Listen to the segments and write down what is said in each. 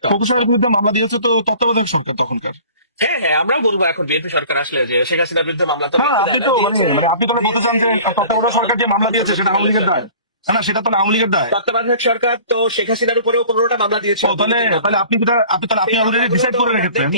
একটা প্রকৌশলের বিরুদ্ধে মামলা দিয়েছে তো তত্ত্বাবধায়ক সরকার তখনকার। হ্যাঁ হ্যাঁ আমরা বলব এখন বিএনপি সরকার আসলে যে শেখ হাসিনার বিরুদ্ধে মামলা হ্যাঁ আপনি তো মানে মানে আপনি তো বলতে চান যে তত্ত্বাবধায়ক সরকার যে মামলা দিয়েছে সেটা আওয়ামী লীগের দায়। না সেটা তো আওয়ামী লীগের দায়। তত্ত্বাবধায়ক সরকার তো শেখ হাসিনার উপরেও পনেরোটা মামলা দিয়েছে। তাহলে তাহলে আপনি যেটা আপনি তাহলে আপনি অলরেডি ডিসাইড করে রেখেছেন।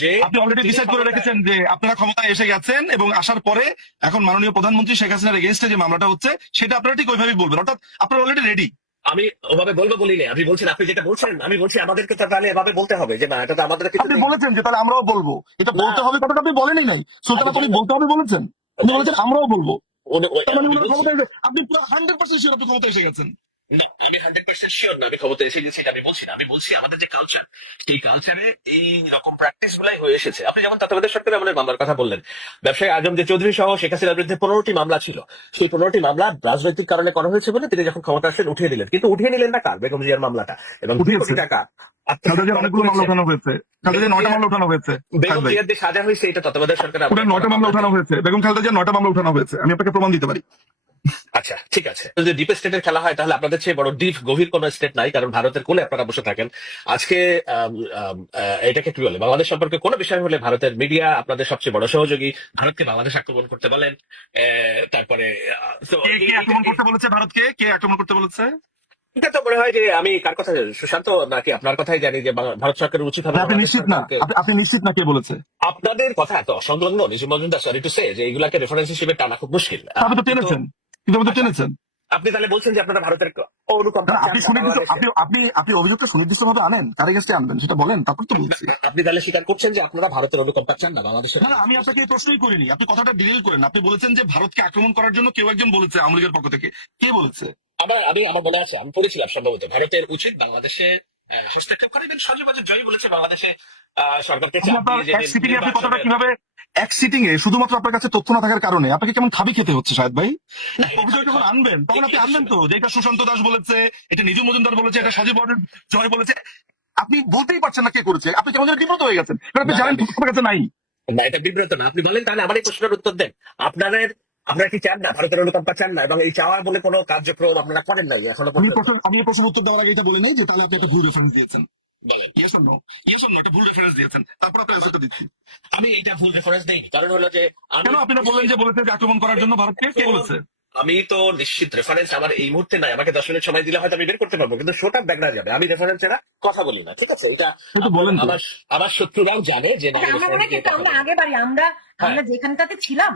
যে আপনি অলরেডি ডিসাইড করে রেখেছেন যে আপনারা ক্ষমতায় এসে গেছেন এবং আসার পরে এখন মাননীয় প্রধানমন্ত্রী শেখ হাসিনার এগেনস্টে যে মামলাটা হচ্ছে সেটা আপনারা ঠিক ওইভাবেই বলবেন। অর্থাৎ আপনারা অলরেডি রেডি আমি ওভাবে বলব বলি না আপনি বলছেন আপনি যেটা বলছেন আমি বলছি আমাদেরকে তাহলে এভাবে বলতে হবে যে না এটা তো আমাদের আপনি বলেছেন যে তাহলে আমরাও বলব। এটা বলতে হবে কথাটা আপনি বলেনই নাই। সুলতান আপনি বলতে হবে বলেছেন। আপনি বলেছেন আমরাও বলব। মানে আপনি পুরো হান্ড্রেড পার্সেন্ট আপনি ক্ষমতা এসে গেছেন। না আমি হান্ড্রেড পার্সেন্ট শিওর না আমি ক্ষমতা এসে গেছি আমি বলছি না আমি বলছি আমাদের যে কালচার সেই কালচারে এই রকম প্র্যাকটিস গুলাই হয়ে এসেছে। আপনি যেমন তত্ত্বাবধায়ক সরকারের আমলের মামলার কথা বললেন ব্যবসায়ী আজম যে চৌধুরী সহ শেখ হাসিনার বিরুদ্ধে পনেরোটি মামলা ছিল সেই পনেরোটি মামলা রাজনৈতিক কারণে করা হয়েছে বলে তিনি যখন ক্ষমতা আসেন উঠিয়ে দিলেন। কিন্তু উঠিয়ে নিলেন না কার? বেগম জিয়ার মামলাটা। এবং কোটি টাকা খালেদা জিয়ার অনেকগুলো মামলা উঠানো হয়েছে। নয়টা মামলা উঠানো হয়েছে বেগম জিয়ার যে সাজা হয়েছে এটা তত্ত্বাবধায়ক সরকার ওটা নয়টা মামলা উঠানো হয়েছে। বেগম খালেদা জিয়ার নয়টা মামলা উঠানো হয়েছে। আমি আপনাকে প্রমাণ দিতে পারি। আচ্ছা ঠিক আছে। যদি ডিপ স্টেটের খেলা হয় তাহলে আপনাদের চেয়ে বড় ডিপ গভীর কোন স্টেট নাই কারণ ভারতের কোলে আপনারা বসে থাকেন। আজকে এটাকে কি বলে? বাংলাদেশ সম্পর্কে কোনো বিষয় হলে ভারতের মিডিয়া আপনাদের সবচেয়ে বড় সহযোগী। ভারতকে বাংলাদেশ আক্রমণ করতে বলেন? তারপরে কে আক্রমণ করতে বলেছে? ভারতকে? কে আক্রমণ করতে বলেছে? এটা তো মনে হয় যে আমি কার কথা সুশান্ত নাকি আপনার কথাই জানি যে ভারত সরকারের উচিত হবে আপনি নিশ্চিত না। আপনি- আপনি নিশ্চিত না কে বলেছে? আপনাদের কথা এত অসংলগ্ন Niju Majumdar sorry to say যে এগুলাকে রেফারেন্স হিসেবে টানা খুব মুশকিল। আপনি তো টেনেছেন। কিন্তু আপনি টেনেছেন আপনি তাহলে বলছেন যে আপনারা ভারতের আপনি সুনির্দিষ্ট আপনি আপনি আপনি অভিযোগটা সুনির্দিষ্ট ভাবে আনেন তার এগেস্টে আনবেন সেটা বলেন তারপর তো বলছি। আপনি তাহলে স্বীকার করছেন যে আপনারা ভারতের অনুকম্পা চান না বাংলাদেশের না না, আমি আপনাকে প্রশ্নই করিনি আপনি কথাটা ডিলিল করেন আপনি বলেছেন যে ভারতকে আক্রমণ করার জন্য কেউ একজন বলেছে আওয়ামী লীগের পক্ষ থেকে। কে বলেছে? আমার আমি আমার মনে আছে আমি পড়েছিলাম সম্ভবত ভারতের উচিত বাংলাদেশে হস্তক্ষেপ করে কিন্তু সজীব জয়ী বলেছে বাংলাদেশে সরকারকে চাপ দিয়ে কীভাবে এক সিটিং এ শুধুমাত্র আপনার কাছে তথ্য না থাকার কারণে আপনাকে কেমন খাবি খেতে হচ্ছে শাহেদ ভাই? অভিযোগ যখন আনবেন তখন আপনি আনবেন তো যে এটা সুশান্ত দাস বলেছে এটা নিজু মজুমদার বলেছে এটা সজীব জয় বলেছে। আপনি বলতেই পারছেন না কে করেছে আপনি কেমন যেন বিব্রত হয়ে গেছেন। আপনি জানেন আপনার কাছে নাই। না এটা বিব্রত না। আপনি বলেন তাহলে আমার এই প্রশ্নের উত্তর দেন। আপনাদের আপনারা কি চান না? ভারতের অনুকম্পা চান না? এবং এই চাওয়া বলে কোনো কার্যক্রম আপনারা করেন নাই? এখনও আমি প্রশ্ন উত্তর দেওয়ার আগে এটা বলে নেই যে তাহলে আপনি একটা ভুল রেফারেন্স দিয়েছেন। Yes or no yes or no ভুল রেফারেন্স দিয়েছেন। তারপর আপনি রেজাল্টটা দিচ্ছি। আমি এইটা ফুল রেফারেন্স নেই কারণ হলো যে কেন আপনি বললেন যে বলেছে যে আক্রমণ করার জন্য ভারতকে কে বলেছে? আমি তো নিশ্চিত রেফারেন্স আমার এই মুহূর্তে নাই আমাকে দশ মিনিট সময় দিলে হয়তো আমি বের করতে পারব কিন্তু শোটা না যাবে আমি রেফারেন্স এরা কথা বলি না ঠিক আছে? এটা বলেন আমার আমার শত্রুরাও জানে যে না আচ্ছা, আমি আমরা মনে হয়। আগে বাড়ি আমরা আমরা যেখানটাতে ছিলাম